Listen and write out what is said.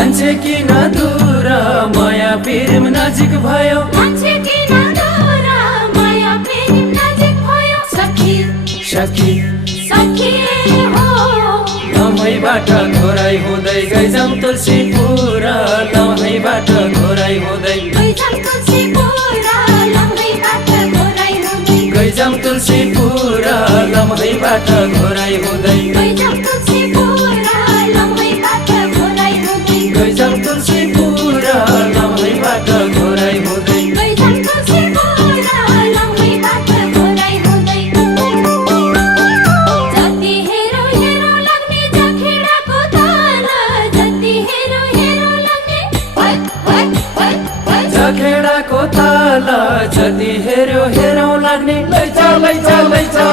मान्छे किन दूर माया प्रेम नजिक भयो मान्छे किन दूर माया प्रेम नजिक भयो सखी सखी सखी हो लम्हैबाट घोराइ हुँदै गइजाम तुलसीपुर लम्हैबाट घोराइ हुँदै गइजाम तुलसीपुर लम्हैबाट घोराइ हुँदै गइजाम तुलसीपुर लम्हैबाट घोराइ हुँदै गइजाम तुलसीपुर लम्हैबाट घोराइ हुँदै गइजाम तुलसीपुर लम्हैबाट घोराइ हुँदै गइजाम तुलसीपुर लम्हैबाट घोराइ हुँदै जति हेरो हेरो लाग्ने जखेडाको ताल जति हेरो हेरो लाग्ने जखेडाको ताल जति हेर्यो हेरौँ लाग्ने लैजा लैजा लैजा